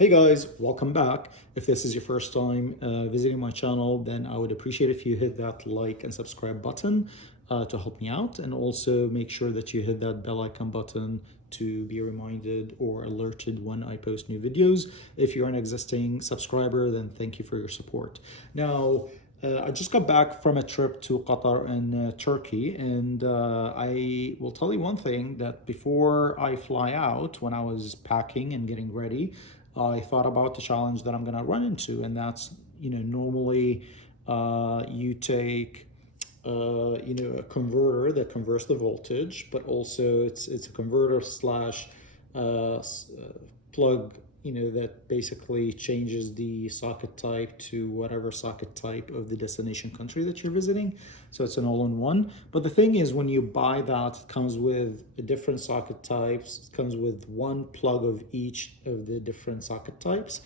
Hey guys, welcome back. If this is your first time visiting my channel, then I would appreciate if you hit that like and subscribe button to help me out, and also make sure that you hit that bell icon button to be reminded or alerted when I post new videos. If you're an existing subscriber, then thank you for your support. Now, I just got back from a trip to Qatar and Turkey, and I will tell you one thing, that before I fly out, when I was packing and getting ready, I thought about the challenge that I'm going to run into, and that's, normally you take, a converter that converts the voltage, but also it's a converter slash plug, that basically changes the socket type to whatever socket type of the destination country that you're visiting. So it's an all-in-one. But the thing is, when you buy that, it comes with different socket types. It comes with one plug of each of the different socket types.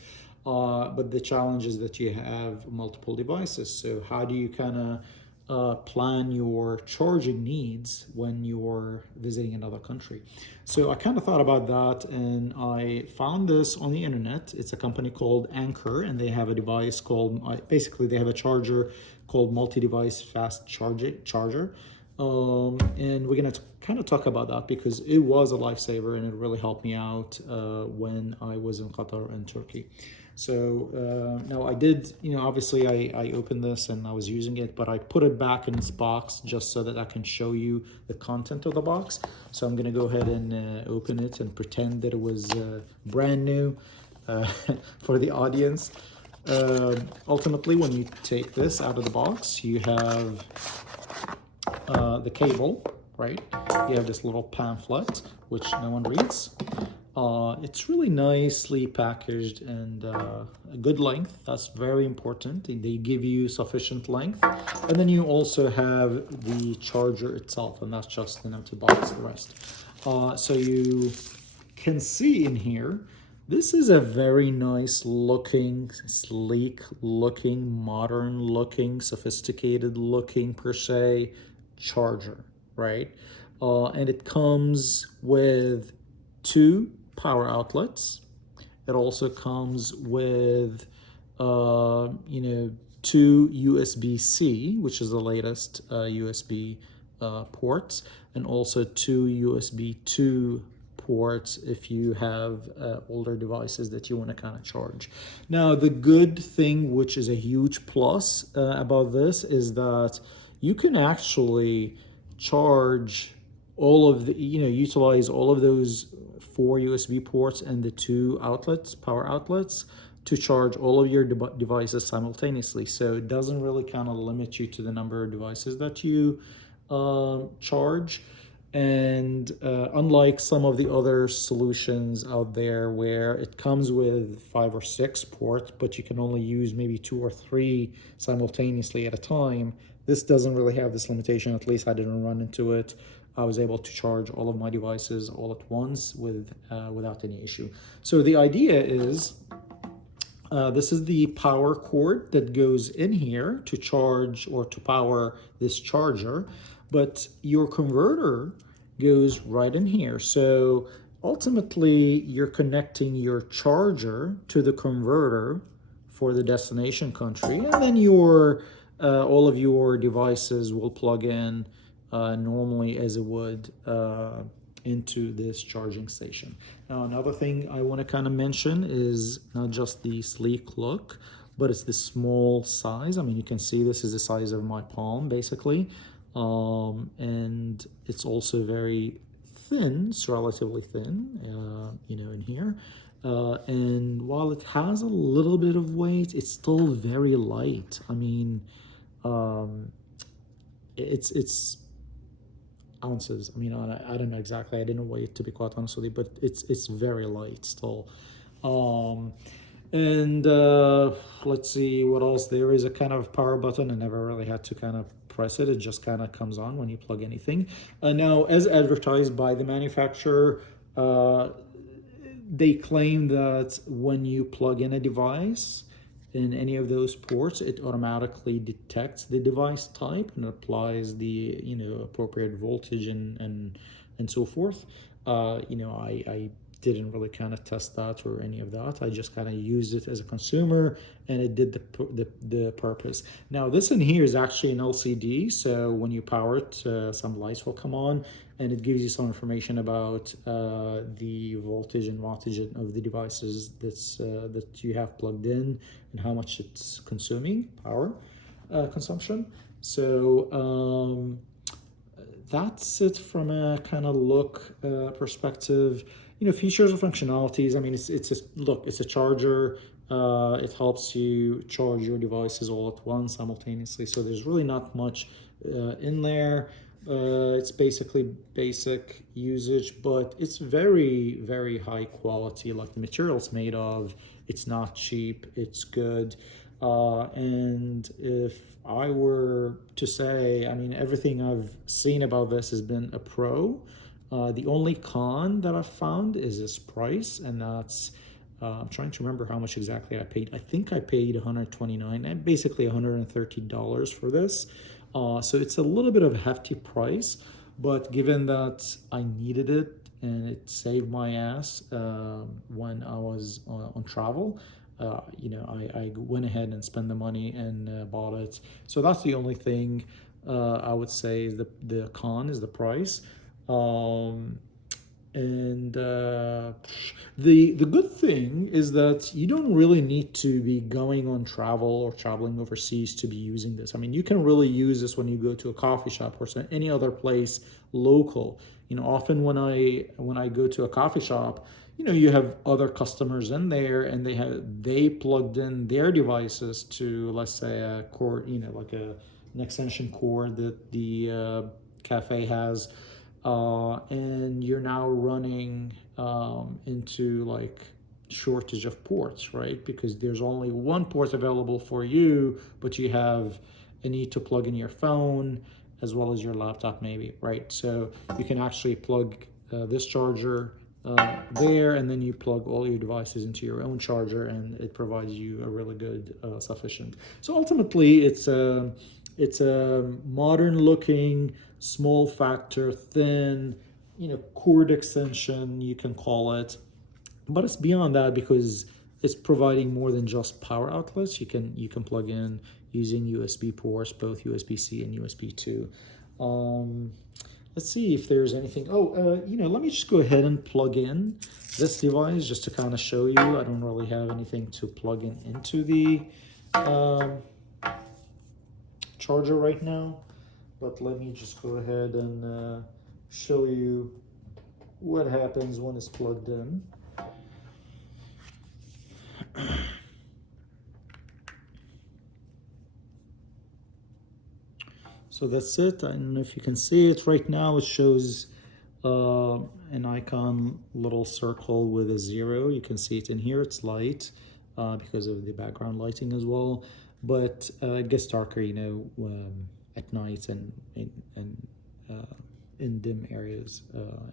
But the challenge is that you have multiple devices. So how do you kind of plan your charging needs when you're visiting another country? So I kind of thought about that, and I found this on the internet. It's a company called Anker, and they have a device called, basically they have a charger called multi-device fast charger. And we're going to kind of talk about that because it was a lifesaver and it really helped me out when I was in Qatar and Turkey. So now I did, obviously I opened this and I was using it, but I put it back in its box just so that I can show you the content of the box. So I'm going to go ahead and open it and pretend that it was brand new for the audience. Ultimately, when you take this out of the box, you have the cable, right? You have this little pamphlet, which no one reads. It's really nicely packaged and a good length. That's very important. They give you sufficient length. And then you also have the charger itself, and that's just an empty box, the rest. So you can see in here, this is a very nice looking, sleek looking, modern looking, sophisticated looking per se charger, right? And it comes with two power outlets. It also comes with, two USB-C, which is the latest USB ports, and also two USB 2 ports if you have older devices that you want to kind of charge. Now, the good thing, which is a huge plus about this, is that you can actually charge all of the, utilize all of those 4 USB ports and the 2 outlets, power outlets, to charge all of your devices simultaneously. So it doesn't really kind of limit you to the number of devices that you charge. And unlike some of the other solutions out there where it comes with 5 or 6 ports, but you can only use maybe 2 or 3 simultaneously at a time, this doesn't really have this limitation. At least I didn't run into it. I was able to charge all of my devices all at once without any issue. So the idea is, this is the power cord that goes in here to charge or to power this charger, but your converter goes right in here. So ultimately, you're connecting your charger to the converter for the destination country, and then all of your devices will plug in normally as it would into this charging station. Now, another thing I want to kind of mention is not just the sleek look, but it's the small size. I mean, you can see this is the size of my palm, basically. And it's also very thin, it's relatively thin, in here. And while it has a little bit of weight, it's still very light. I mean, it's ounces. I mean, I don't know exactly. I didn't weigh it, to be quite honest with you, but it's very light still. And let's see what else. There is a kind of power button. I never really had to kind of press it. It just kind of comes on when you plug anything. Now, as advertised by the manufacturer, they claim that when you plug in a device in any of those ports, it automatically detects the device type and applies the appropriate voltage and so forth. I didn't really kind of test that or any of that. I just kind of used it as a consumer, and it did the purpose. Now this in here is actually an LCD, so when you power it, some lights will come on, and it gives you some information about the voltage and wattage of the devices that you have plugged in and how much it's consuming power consumption. So that's it from a kind of look perspective. Features or functionalities. I mean, it's a charger. It helps you charge your devices all at once simultaneously. So there's really not much in there. It's basically basic usage, but it's very, very high quality. Like the material it's made of, it's not cheap. It's good. And if I were to say, I mean, everything I've seen about this has been a pro. The only con that I've found is this price, and that's, I'm trying to remember how much exactly I paid. I think I paid $129 and basically $130 for this. So it's a little bit of a hefty price, but given that I needed it and it saved my ass when I was on travel, I went ahead and spent the money and bought it. So that's the only thing I would say is the con is the price. The good thing is that you don't really need to be going on travel or traveling overseas to be using this. I mean, you can really use this when you go to a coffee shop or any other place local. Often when I go to a coffee shop, you have other customers in there, and they plugged in their devices to, let's say, a cord, like an extension cord that the cafe has. And you're now running into like shortage of ports, right? Because there's only one port available for you, but you have a need to plug in your phone as well as your laptop maybe, right? So you can actually plug this charger there, and then you plug all your devices into your own charger, and it provides you a really good sufficient. So ultimately it's a modern looking, small factor, thin, cord extension, you can call it. But it's beyond that because it's providing more than just power outlets. You can plug in using USB ports, both USB-C and USB 2. Let's see if there's anything. Let me just go ahead and plug in this device just to kind of show you. I don't really have anything to plug into the charger right now, but let me just go ahead and show you what happens when it's plugged in. So that's it. I don't know if you can see it right now. It shows an icon, little circle with a 0. You can see it in here. It's light because of the background lighting as well, but it gets darker, at night and in dim areas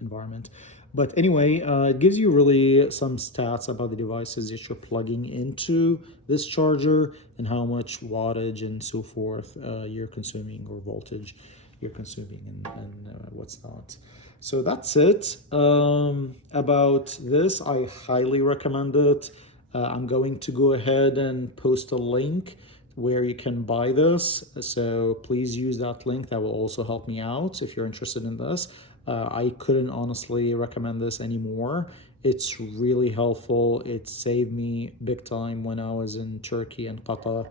environment. But anyway, it gives you really some stats about the devices that you're plugging into this charger and how much wattage and so forth you're consuming, or voltage you're consuming, and what's not. So that's it about this. I highly recommend it. I'm going to go ahead and post a link where you can buy this, so please use that link. That will also help me out if you're interested in this. I couldn't honestly recommend this anymore. It's really helpful. It saved me big time when I was in Turkey and Qatar,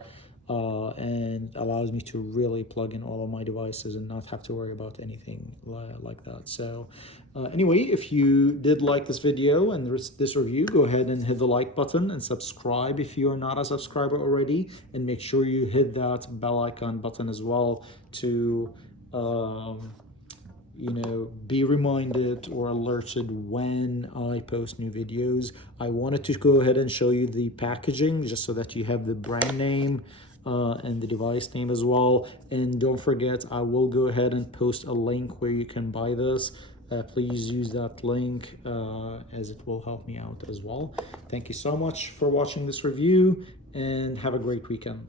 and allows me to really plug in all of my devices and not have to worry about anything like that. So anyway, if you did like this video and this review, go ahead and hit the like button and subscribe if you are not a subscriber already, and make sure you hit that bell icon button as well to be reminded or alerted when I post new videos. I wanted to go ahead and show you the packaging just so that you have the brand name and the device name as well. And don't forget, I will go ahead and post a link where you can buy this. Please use that link as it will help me out as well. Thank you so much for watching this review, and have a great weekend.